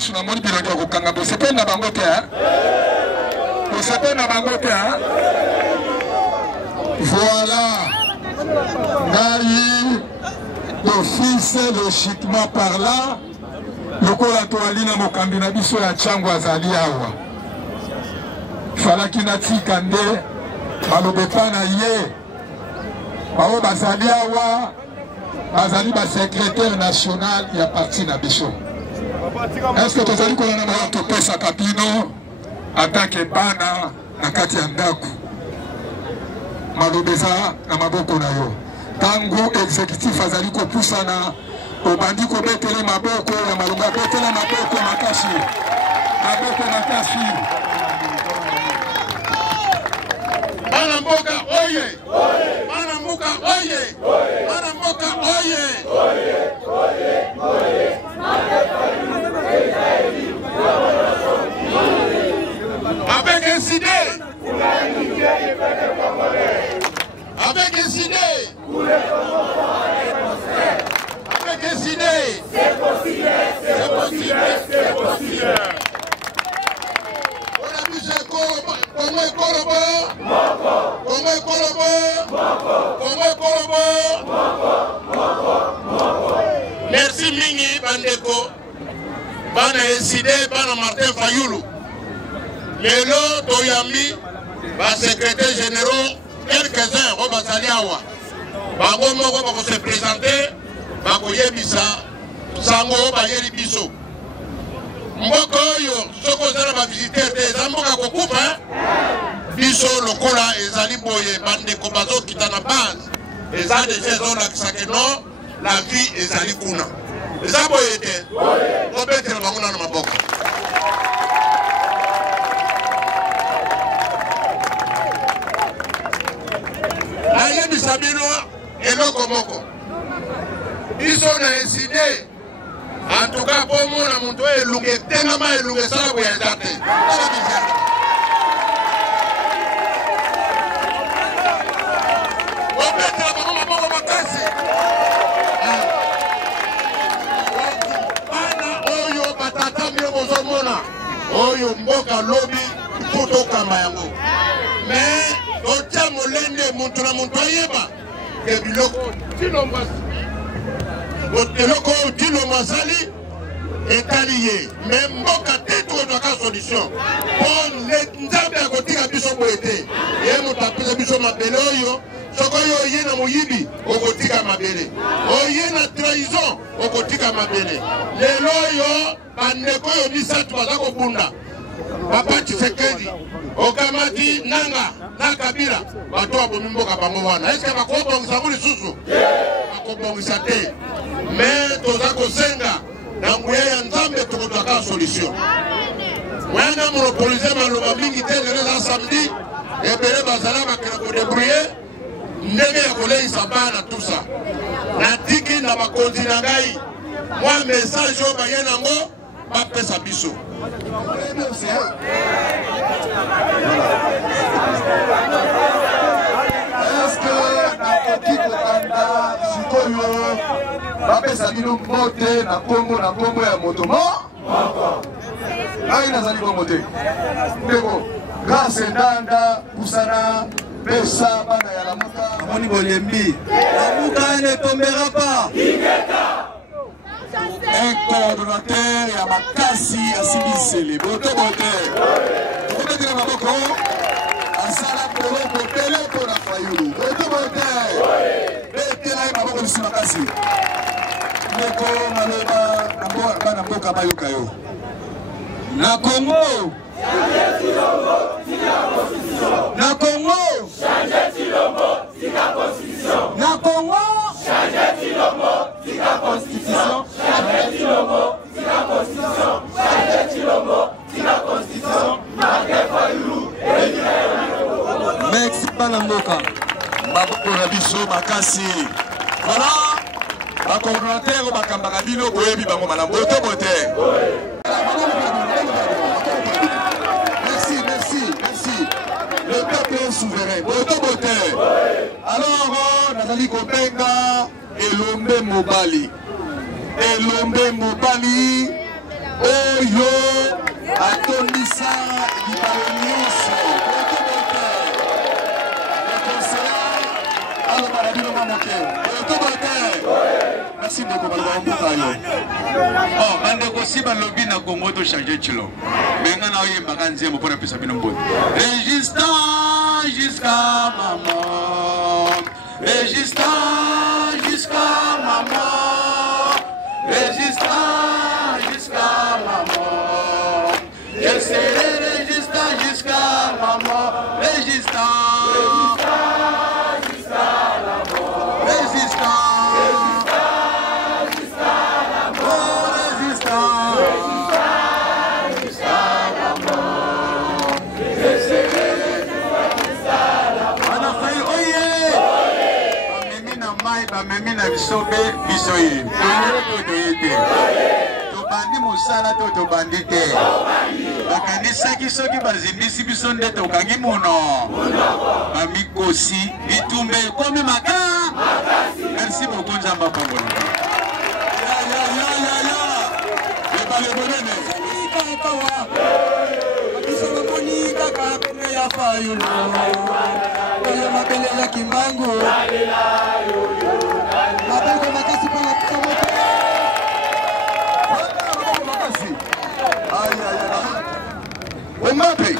mosusu na moni bilongi kokanga bo sepe na bango te hein. Bo sepe na bango te hein. Voilà. Ngai d'office logiquement par là lokola toali na mokambi na biso ya Tchango azali awa. Falaki natika nde balobe pa na ye bao bazali awa bazali ba secrétaire national ya parti na biso. Est-ce que tozali kolana na topesa kapino atake bana na kati ya ndako malobeza na maboko na yo tango exécutif azali kopusana obandi kobetela maboko ya malonga betela maboko makasi bana mboka oye bana mboka oye bana mboka oye avec un idée avec des idées avec des idées c'est possible c'est possible c'est possible on a vu ce comment merci mingi bandeko bana décidé bana Martin Fayulu lelo toyambi ba secrétaire généraux quelques-uns au Basaliawa bango moko bako se présenter bako yebisa sango bayeli biso mboko yo soko zala ba visiteur des amboka kokupa biso lokola ezali boye bandeko bazo kitana base eza déjà zona kisakeno la vie ezali kuna eza boye te obetela bango na maboko aye bisabino eloko moko biso na décidé en tout cas pour moi na muntu elunge tengama elunge sala boya date obetela bango maboko makasi bana oyo batata mio bozomona oyo mboka lobi kutokamba yango mais otia molende muntu na muntu ayeba ke biloko tilo mwasali etali ye mais mboka te tozwaka solution po nzambe akotika biso boye te ye moto apesa biso mabele oyo soko oyo oye na moyibi okotika mabele oye na trahison okotika mabele lelo oyo bandeko oyo misatu baza kobunda Papa Tshisekedi okamati nanga na Kabila bato abomi mboka bango wana est-ce que bakobongisa ngo lisusu bakobongisa te mais toza kosenga na nguya ya nzambe tokozwaka solution wana monopolize maloba mingi te lelo za samedi ebele bazala bakela kodebrouiller ndenge ya koleisa bana tusa natiki na bakonzi na ngai mwa message oyo baye nango bapesa biso est-ce nakoki kokanda sikoyo bapesa bino mbote na kombo ya moto moko ngai nazali bongo te ndeko grâce ndanda pusana pesa bana ya lamuka amoni bolembi lamuka ne tombera pas un coordonnateur ya makasi asilisele boto bote tokobetela maboko asala boloko tele mpona Fayulu boto bote betela ye maboko bisi makasi ndeko maloba bana mboka bayoka yo na Congo na Congo na Congo merci bana mboka maboko na biso makasi voilà bacoordinateur bakambaka bino boyebi bango malambo to bote merci le peuple est souverain boto bote alors nazali kobenga elombe mobali oyo bandeko balobambuka yo. Oh, bandeko si balobi na Congo to changer chilo. Maintenant na oyemba kanzembo pour apesa bino mbote. Résistant jusqu'à ma mort. Résistant jusqu'à ma mort. Résistant jusqu'à ma mort. Je serai résistant jusqu'à ma mort. Résistant. Memina bisobe bisoye tobandi musala to tobandi te bakanisaki soki bazimbisi biso nde tokangi mono bamikosi bitumba ekomi makasi. Merci beaucoup Nzamba Pongolo. Ebale bonene biso bamoni kaka pene ya fayulu oyo mabelela kimbangu mabeko makasi mpona biso moto. Omape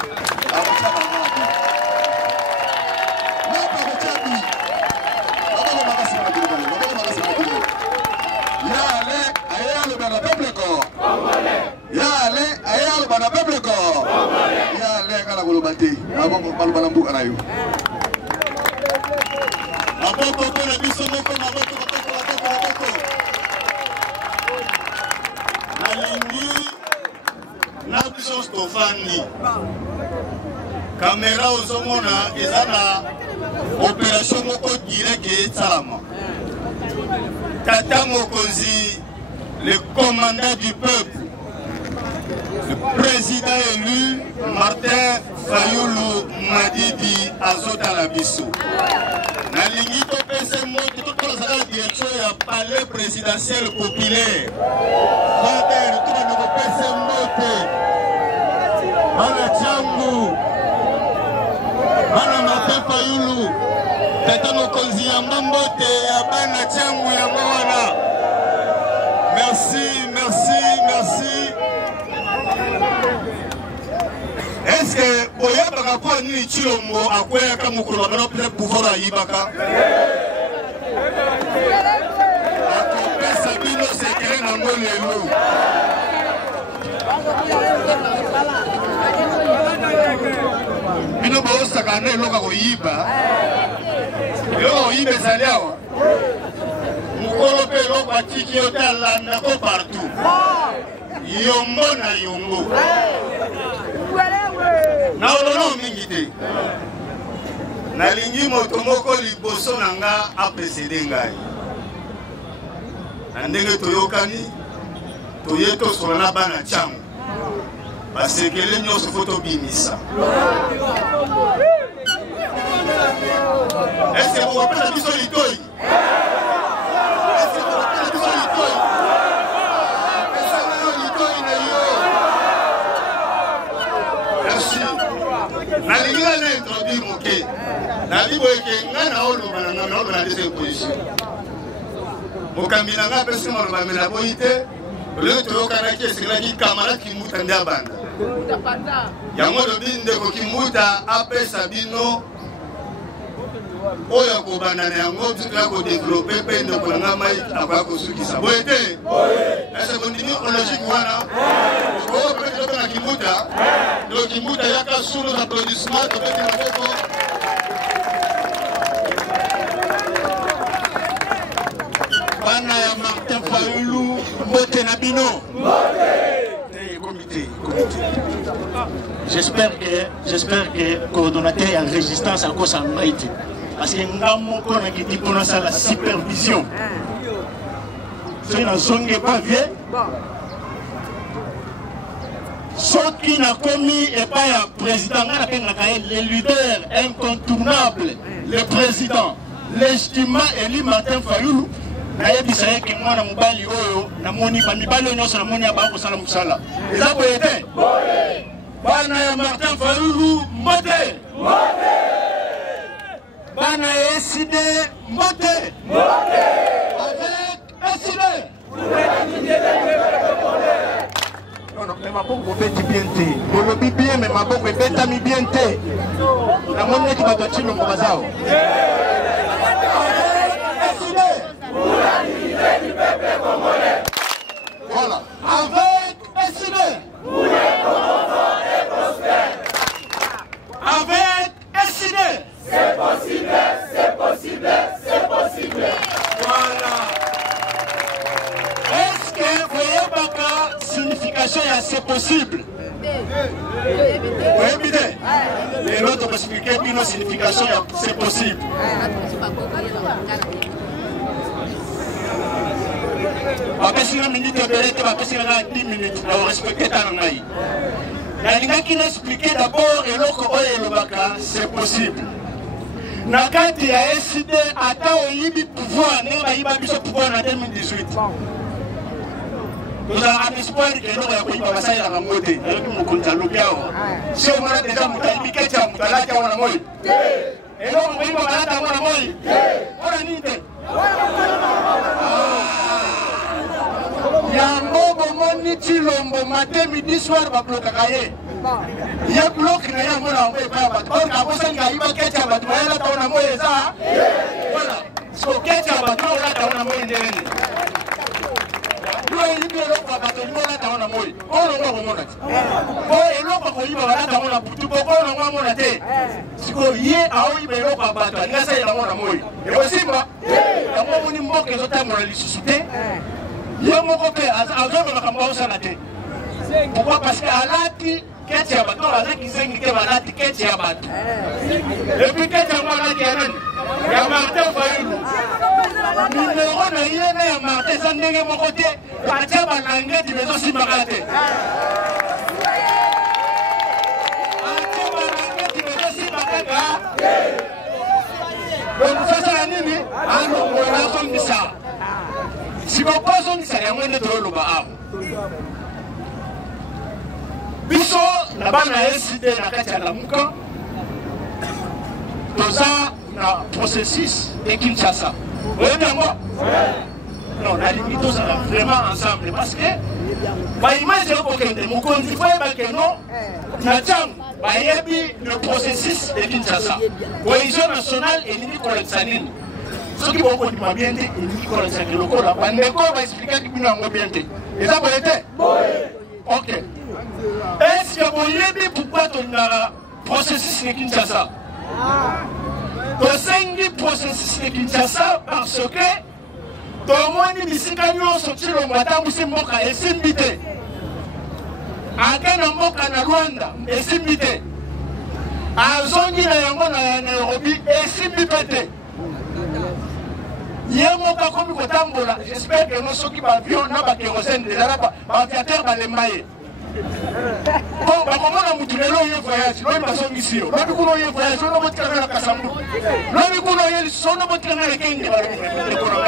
caméra aux hommes et la opération moko direct et salama. Tata Mokozi, le commandant du peuple, le président élu Martin Fayoulou Madidi Azota Labiso. Nalingi to pese moto to kola la direction ya palais présidentiel populaire. Father to no pese moto. Bana changu. Bana Martin Fayoulou. Tata Mokozi ya mambote ya bana changu ya mwana. Merci, merci, merci. Est-ce que Oyabaka kwa nini Chilombo akwea kama mukulu wabana pile pouvoir ayibaka? Akopesa bino sekere na ngolelu. Bino baosa kane loka koyiba. Loka koyiba saliawa. Mukolo pe loka atiki yote alanda ko partout. Yombo na yombo. Na olono mingi te. Nalingi moto moko liboso nanga apesede ngai. Na ndenge toyokani toyeto solana bana changu. Basekele nyonso foto bimisa. Est-ce que vous rappelez biso litoi? Est-ce que vous rappelez biso litoi? Nalinga na introduire moke. Nalibo eke ngana olo banana na olo na deuxième position. Mokambina nga pesi mo ba mena boite. Le to kana ki esikla ki kamara ki muta ndia banda. Yango do binde ko ki muta apesa bino. Oya ko banana yango tukla ko développer pe ndo ko nga mai akwa ko sukisa. Boite. Ese kondimi logique wana. Ko pe ndo na kimuta. Donc kimuta yaka sous nos applaudissements to pe na boko. Bana ya Martin Fayoulou mbote na bino. Comité. J'espère que coordonnateur en résistance à cause en Haïti. Parce que nous avons la supervision. Ce n'est pas vieux. Ce qui n'a commis et pas le président, le leader incontournable, le président, l'estimant élu Martin Fayoulou. Nayebisa yeke mwana mobali oyo namoni bamibali nyonso namoni aba kosala musala eza boye te bana ya Martin Fayoulou mbote bana ya SID mbote avec Non, non, mais ma bonne bête bien té. Mon lobby bien, mais ma bonne bête a mis bien té. La monnaie qui va te tuer le bazar. Voilà. Avec SID. Pour les Congos forts et prospères. Avec SID. C'est possible, c'est possible, c'est possible. Voilà. Est-ce que vous voyez la signification c'est possible? Oui, bien. Et l'autre va expliquer la signification c'est possible. Bapesi na minute belete bapesi na 10 minutes na respecter ta ngai. Na linga qui expliquer d'abord eloko oyo elobaka c'est possible. Na kati ya SID ata oyibi pouvoir ne ba yiba biso pouvoir na 2018. Nous avons un espoir que nous allons passer à la mode. Nous allons si on a déjà moutardi, qu'est-ce que tu as dit à la mode? Et nous allons aller à la mode. On a une idée. Yango bomoni chilombo matin midi soir ba bloka kaye. Ya bloc na ya mona ngwe ba ba. Or ka bosa ngai ba kecha ba twala taona moye za. Voilà. So kecha ba twala taona moye ndeni. Yo yibe lo ba ba to mona taona moye. Ono ngo mona. Ko elo ba ko yiba ba taona butu ko ono ngo mona te. Siko ye ao yibe lo ba ba to ngasa ya mona moye. Ebo simba. Ya mo muni mboke zo ta mona lisusu te. Pourquoi? Parce qu'à l'ati, qu'est-ce qu'il y a bateau, la qui s'est niqué, l'ati, qu'est-ce qu'il y a bateau. Et puis, qu'est-ce qu'il y a Martin Fayulu. Numéro de Yéné, Martin Sandé, mon côté, la table à l'anglais, tu veux aussi m'arrêter. Donc, ça, c'est la nuit, alors, on a besoin de ça. Si vous posez une série, on est dans le bar. Biso, là-bas, on a décidé de la Mouka. Tout ça, on a processus de Kinshasa. Vous voyez bien moi? Non, on a mis tout ça vraiment ensemble. Parce que, imagine que nous conduisons que non, le processus de Kinshasa. Cohésion nationale et limite collectionnelle. Ce qui vont continuer bien, et nous connaissons que le corps là, on va expliquer que nous avons bien été. Et ça va être? Ok. Est-ce que vous voyez pourquoi tu as le processus de Kinshasa? Tu as le processus de Kinshasa parce que tu as moins de missikanions sorti le matin où c'est Moka et Simbité. À Ghana Moka na Rwanda et Simbité. À Zongi na Yango na Nairobi et Simbité. J'espère que nous sommes qui avions n'a kérosène déjà là aviateur va les mailler. Bon, comment on a moulé le voyage, nous passons ici. Nous avons eu voyage, nous avons tiré la Kassamou. Nous avons eu son nom de tiré la Kenya. Nous avons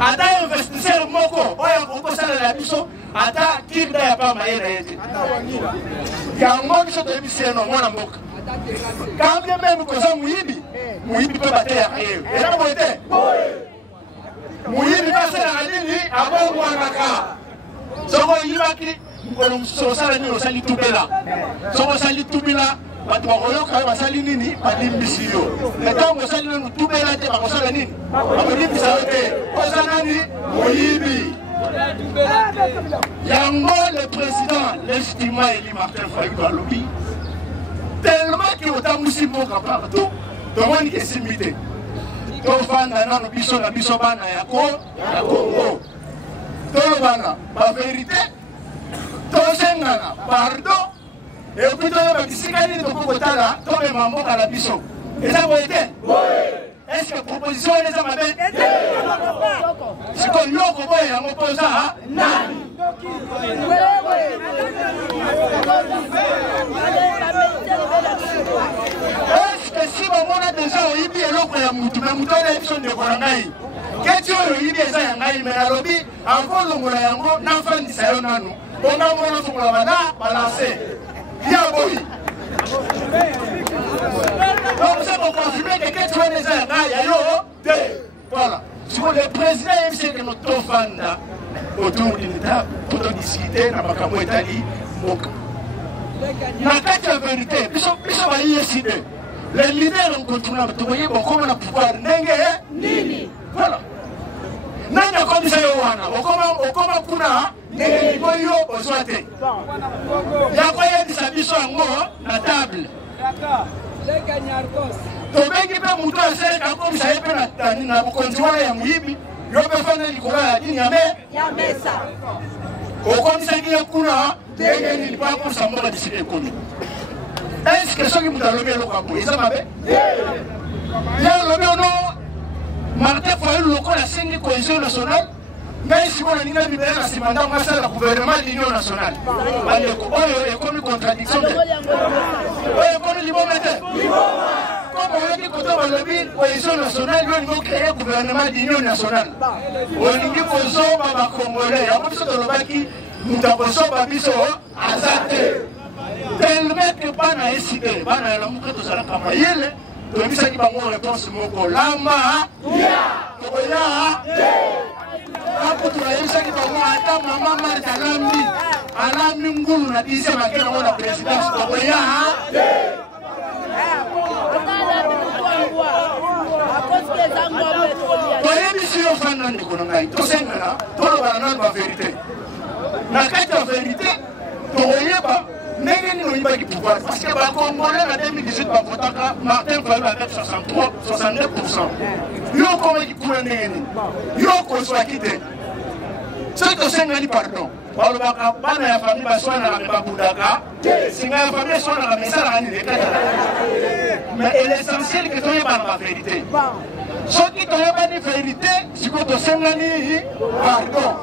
Ada investisseur moko oya kokosala la biso ata kirda ya pa mayele yete yango biso to biso no mwana mboka kambye même ko za muyibi pe bate ya yeye era boete muyibi basala nini abo mwanaka soko yibaki ngolo msosala ni osali tubela soko sali tubela batu bakoyoka basali nini badimbisi yo etango osali nini tubela te bakosala nini bakodimbisa yo te oza nani moyibi yango le président l'estimant Eli Martin Fayulu alobi tellement que otambusi mboka partout tomoni ke simbi te tofanda nano biso na biso bana ya Congo tolobana bavérité tosengana pardon. Et puis, tu as dit que tu as dit que tu as dit que est-ce que la proposition est là? C'est que l'on oppose à est-ce que si on a déjà eu l'autre, mais on de Korangaï, qu'est-ce que tu as eu déjà mais la lobby, avant le Moulayango, n'enfant de Sayonano, on a balancer. boyi. Donc ça pour confirmer que quelque chose n'est pas voilà. Sur le président c'est que notre fanda autour d'une table pour discuter na makambo etali mboka. Na kati ya vérité, biso ba yeside. Les leaders ont continué à trouver bon comment on pouvoir ndenge nini. Voilà. Nani akodisa yo wana, okoma kuna ndenge boyo ozwate. Yako yedisa biso yango na table. Tobengi pe mutu aseka akomisa ye pe na bukonzi wana ya muyibi yo pe fana likolo ya dini ya mesa. Okomisaki ye kuna ndenge nini pa akomisa mboka bisika ekomi. Est-ce que soki mutu alobi eloko yako eza mabe? Ye alobi ono Martin Fayulu lokola asengi cohésion nationale ngai sikoyo ninga libere na nsima ntango asala gouvernement de l'union nationale. Bandeko oyo ekomi contradiction te. Oyo ekomi liboma te. Comme oyoki koto balobi cohésion nationale yo olingi okréer gouvernement de l'union nationale. Olingi kozomba bakongolais yango biso tolobaki mutu akozomba biso aza te. Tellement que bana eside bana yalamuka tozalaka mayele toyebisaki bango réponse moko lamba tokoya ako tunayebisaki bango ata mama Martha alambi ngulu na 10e bakena ngo na présidence tokoya toyebisi yo fanda ndeko na ngai tosengana tolobana nano bavérité na kati ya vérité tokoyeba ndenge nini oyibaki pouvoir parce que bacongolais na 2018 bavotaka Martin Fayulu avec 62%. Yo okomaki kuna ndenge nini yo okozwaki te soki tosengani pardon balobaka bana ya famille baswanaka me babundaka singa ya famille eswanaka me esalaka nini ekatala mais l'essentiel ke toyebana bavérité soki toyebani vérité sikoyo tosengani pardon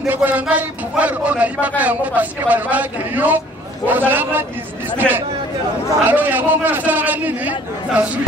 ndeko na ngai pouvoir oyo nayibaka yango parce que balobaki yo ozalaka distrait alors yango ngai nasalaka nini nazwi